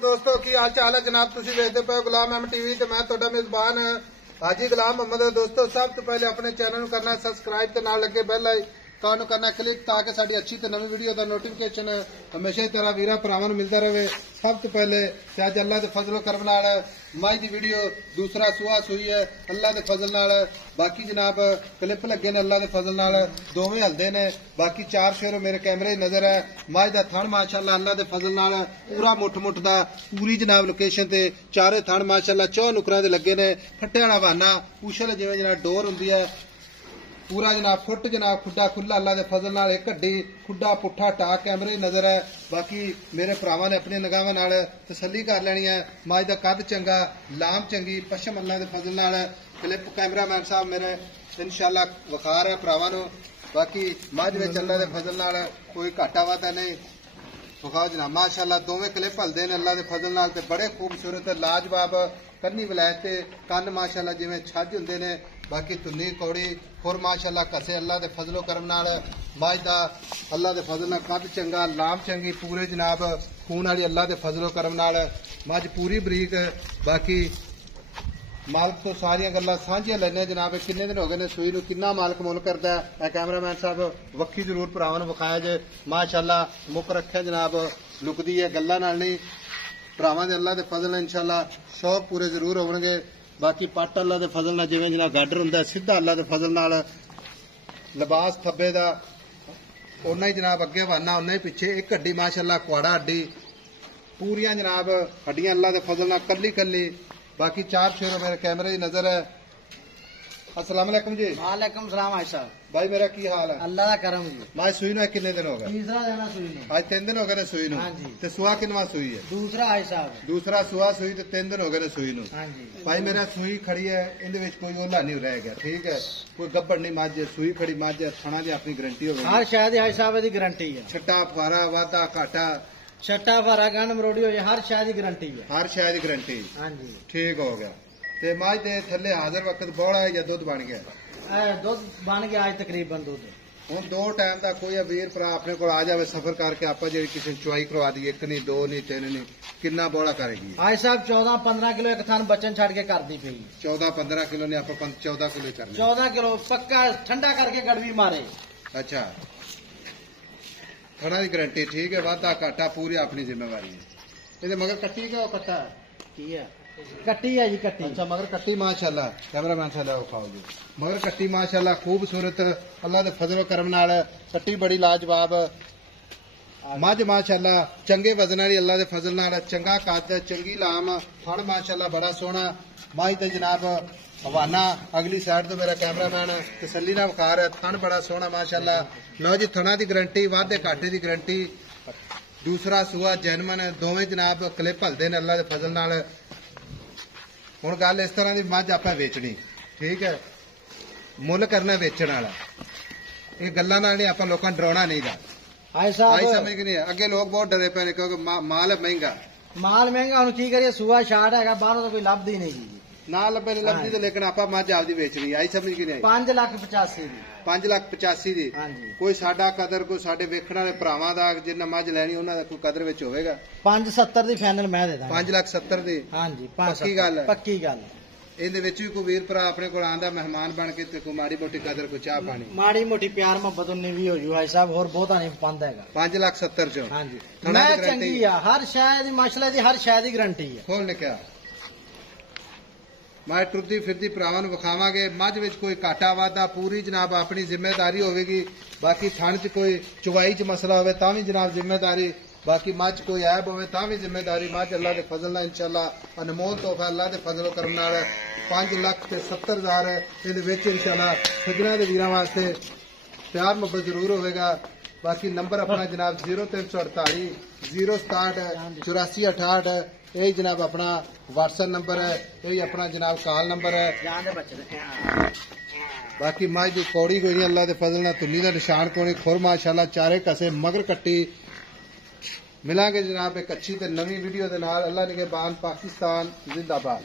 दोस्तों की हाल चाल है जनाब तुसी देखते पे गुलाम अहमद टीवी ते मैं तुहाडा मेजबान हाजी गुलाम मोहम्मद। दोस्तों सब तो पहले अपने चैनल करना सब्सक्राइब ते नाल लगे बेल आइकन करना क्लिक ताकि साडी अच्छी ते नवी वीडियो दा नोटिफिकेशन हमेशा ही तरह वीरा भरावां नूं मिलदा रहे। सब तो पहले अज अल्लाह दे फजलो करम नाल माई दी वीडियो दूसरा सुहा सुई है अल्लाह दे फजल नाल। बाकी जनाब क्लिप लगे ने अल्लाह दे फजल नाल दोवें हलदे ने। बाकी चार शेर मेरे कैमरे नजर है। माई दा थण माशाअल्लाह अल्लाह दे फजल नाल पूरा मुठ दा पूरी जनाब लोकेशन ते चारे थण माशाअल्लाह चौ नुकरां दे लगे ने। फट्टे वाला बहाना उछल जिवें जनाब डोर हुंदी है पूरा जनाब फुट जनाब खुड्डा खुला अल्लाह दे फजल नाल एक हड्डी खुड्डा पुट्ठा टाक कैमरे नजर है। बाकी मेरे भरावां ने अपनी निगाहां नाल तसल्ली कर लैनी है। माई दा कद चंगा लाम चंगी पशम अल्लाह दे फजल नाल। क्लिप कैमरामैन साहब मेरे इंशाअल्लाह विखा रहे भरावां नूं। बाकी मझ विच अल्लाह दे फजल नाल कोई घाटा वाधा नहीं विखाओ जनाब माशाअल्लाह दोवें क्लिप हलदे ने अल्लाह दे फजल नाल ते बड़े खूबसूरत लाजवाब कन्नी विलायत ते कन्न माशाअल्लाह जिवें छज हुंदे ने। बाकी तुन्नी कौड़ी खुर माशाअल्लाह कसे अल्लाह दे फजलो करम नाल। मझ दा अल्लाह दे फजल नाल कद चंगा लाम चंगी पूरे जनाब खून वाली अल्लाह दे फजलो करम नाल मझ पूरी बरीक। बाकी मालक तो सारियां गल्लां सांझियां लैने जनाब। किन्ने दिन हो गए ने सूई नूं किन्ना मालक मुल करदा है कैमरामैन साहब वक्की जरूर भरावां नूं विखाया जे माशाअल्लाह मुक रखिया जनाब लुकदी है गल्लां नाल नहीं भरावां दे अल्लाह दे फजल नाल इंशाअल्लाह शौक पूरे जरूर होणगे। बाकी पट अल्लाह दे फजल नाल जिवें जनाब गाडर हुंदा सीधा अल्लाह दे फजल नाल लिबास थब्बे दा उन्ना ही जनाब अगे वाना उन्ना ही पिछे एक हड्डी माशाअल्लाह कुआड़ा हड्डी पूरियां जनाब हड्डियां अल्लाह दे फजल नाल कल्ली कल्ली। बाकी चार शेर मेरे कैमरे की नजर है। अस्सलाम वालेकुम जी। वालेकुम सलाम भाई साहब। भाई मेरा की हाल है? अल्लाह का करम जी। मैं सुई नूं किन्ने दिन हो गए? तीसरा जाना सुई नूं। आज 3 दिन हो गए ने सुई नूं। हां जी। ते सुहा किनवा सुई है? दूसरा भाई साहब। दूसरा सुहा सुई ते 3 दिन हो गए ने सुई नूं। हां जी। भाई मेरा सुई खड़ी है इंदे विच कोई ओला नहीं रह गया ठीक है। कोई गब्बड़ नहीं मझ सुई खड़ी मझ थणा दी अपनी गारंटी होगी। हर शायद भाई साहब दी गारंटी है। छट्टा फारा वादा घाटा छट्टा फारा गंड मरोड़ी हो हर शायद दी गारंटी है। हर शायद दी गारंटी। हां जी ठीक हो गया। ते मझ दे थल्ले हाजिर वक्त बौड़ा है या दुध बन गया? दुध बन गया आज तकरीबन दूध ਹੁਣ 2 टाइम ਦਾ ਕੋਈ ਵੀਰ ਭਰਾ ਆਪਣੇ ਕੋਲ ਆ ਜਾਵੇ ਸਫਰ ਕਰਕੇ ਆਪਾਂ ਜਿਹੜੀ ਕਿਸੇ ਚੁਆਈ ਕਰਵਾ ਦਈਏ ਇੱਕ ਨਹੀਂ 2 ਨਹੀਂ 3 ਨਹੀਂ ਕਿੰਨਾ ਬੋਲਾ ਕਰੇਗੀ? ਭਾਈ ਸਾਹਿਬ 14-15 ਕਿਲੋ ਇੱਕ ਥਾਨ ਬੱਚਨ ਛੱਡ ਕੇ ਕਰਦੀ ਪਈ 14-15 ਕਿਲੋ ਨੇ ਆਪਾਂ 14 ਕਿਲੋ ਕਰਨਾ 14 ਕਿਲੋ ਪੱਕਾ ਠੰਡਾ ਕਰਕੇ ਗੜਵੀ ਮਾਰੇ। ਅੱਛਾ ਥਣਾ ਦੀ ਗਾਰੰਟੀ ਠੀਕ ਹੈ ਵਾਧਾ ਘਾਟਾ ਪੂਰੀ ਆਪਣੀ ਜ਼ਿੰਮੇਵਾਰੀ ਹੈ। ਇਹਦੇ ਮਗਰ ਕੱਟੀ ਕਿਉਂ ਕੱਟਾ ਕੀ ਹੈ? कट्टी है जी कट्टी। अच्छा मगर कट्टी माशाअल्लाह कैमरामैन साहब खाओ जी मगर कट्टी माशाअल्लाह खूबसूरत अल्लाह दे फजलो करम नाल कट्टी बड़ी लाजवाब मझ माशाअल्लाह चंगे वजन वाली अल्लाह दे फजल नाल चंगा कद चंगी लाम फड़ माशाअल्लाह बड़ा सोहना। मझ ते जनाब हवाना अगली साइड तो मेरा कैमरामैन तसल्ली नाल विखा रहा थन बड़ा सोहना माशाअल्लाह। लो जी थना दी गारंटी वाधे घाटे दी गारंटी। दूसरा सूआ जैनमन दोवें जनाब क्लिप हलदे ने अल्लाह दे फजल नाल। ਹੁਣ ਗੱਲ ਇਸ ਤਰ੍ਹਾਂ ਦੀ ਮੱਝ ਆਪਾਂ ਵੇਚਣੀ ਠੀਕ ਹੈ ਮੁੱਲ ਕਰਨਾ ਵੇਚਣ ਵਾਲਾ ਇਹ ਗੱਲਾਂ ਨਾਲ ਨਹੀਂ ਆਪਾਂ ਲੋਕਾਂ ਡਰਾਉਣਾ ਨਹੀਂਗਾ। ਭਾਈ ਸਾਹਿਬ ਆਈ ਸਮਝ ਨਹੀਂ ਅੱਗੇ ਲੋਕ ਬਹੁਤ ਡਰੇ ਪਏ ਨੇ ਕਿਉਂਕਿ ਮਾਲ ਮਹਿੰਗਾ ਹੁਣ ਕੀ ਕਰੀਏ ਸੂਆ ਛਾੜ ਹੈਗਾ ਬਾਹਰੋਂ ਤਾਂ ਕੋਈ ਲੱਭਦੀ ਨਹੀਂ ਜੀ ਨਾ ਲੱਭੇ ਨਹੀਂ ਲੱਭਦੀ ਤੇ ਲੇਕਿਨ ਆਪਾਂ ਮੱਝ ਆਪਦੀ ਵੇਚਣੀ ਆਈ ਸਮਝ ਕਿ ਨਹੀਂ? 5,85,000 ਦੀ 5,85,000 ਦੀ। ਹਾਂਜੀ ਕੋਈ ਸਾਡਾ ਕਦਰ ਕੋਈ ਸਾਡੇ ਵੇਖਣ ਵਾਲੇ ਭਰਾਵਾਂ ਦਾ ਜਿੰਨਾ ਮੱਝ ਲੈਣੀ ਉਹਨਾਂ ਦਾ ਕੋਈ ਕਦਰ ਵਿੱਚ ਹੋਵੇਗਾ। 5,70 ਦੀ ਫਾਈਨਲ ਮੈਂ ਦੇ ਦਾਂ 5,70,000 ਦੀ। ਹਾਂਜੀ ਪੱਕੀ ਗੱਲ ਹੈ ਪੱਕੀ ਗੱਲ। ਇਹਦੇ ਵਿੱਚ ਵੀ ਕੋਈ ਵੀਰ ਭਰਾ ਆਪਣੇ ਕੋਲ ਆਂਦਾ ਮਹਿਮਾਨ ਬਣ ਕੇ ਤੇ ਕੋਈ ਮਾੜੀ ਮੋਟੀ ਕਦਰ ਕੋਈ ਚਾਹ ਪਾਣੀ ਮਾੜੀ ਮੋਟੀ ਪਿਆਰ ਮੁਹੱਬਤ ਉਨੀ ਵੀ ਹੋ ਜੂ ਭਾਈ ਸਾਹਿਬ ਹੋਰ ਬਹੁਤਾ ਨਹੀਂ ਪੰਦ ਹੈਗਾ 5,70,000 ਚੋਂ। ਹਾਂਜੀ ਮੈਂ ਚੰਗੀ ਆ ਹਰ ਸ਼ਾਇਦ ਦੀ ਮਸਲੇ ਦੀ ਹਰ ਸ਼ਾਇਦ ਦੀ ਗਾਰੰਟੀ ਹੈ। ਖੋਲ ਲਿਖਿਆ ਮੈਂ ਟੁਰਦੀ ਫਿਰਦੀ ਭਰਾਵਾਂ ਨੂੰ ਵਿਖਾਵਾਂਗੇ ਮੱਝ ਵਿੱਚ ਕੋਈ ਘਾਟਾ ਵਾਧਾ ਪੂਰੀ ਜਨਾਬ ਆਪਣੀ ਜ਼ਿੰਮੇਵਾਰੀ ਹੋਵੇਗੀ। ਬਾਕੀ ਥਣ 'ਚ ਕੋਈ ਚੁਵਾਈ 'ਚ ਮਸਲਾ ਹੋਵੇ ਤਾਂ ਵੀ ਜਨਾਬ ਜ਼ਿੰਮੇਵਾਰੀ। बाकी मझ कोई ऐब होवे तां भी जिम्मेदारी मझ अल्लाह के फजल नाल इंशाअल्लाह अनमोल तोहफा अल्लाह के फजलो करम नाल 5,70,000 इहदे विच इंशाअल्लाह सजना दे वीरां वास्ते प्यार मुहब्बत जरूर होवेगा। बाकी नंबर अपना जनाब 0348 067 8468 यही जनाब अपना व्हाट्सएप नंबर है यही अपना जनाब कॉल नंबर है। बाकी मझ की कौड़ी कोई नहीं अल्लाह के फजल नाल तुन्नी दा निशान कोई खुर माशाअल्लाह चारे कसे मगर कट्टी। मिलांगे जनाब एक अच्छी ते नवी वीडियो दे नाल। अल्लाह निगहबान पाकिस्तान जिंदाबाद।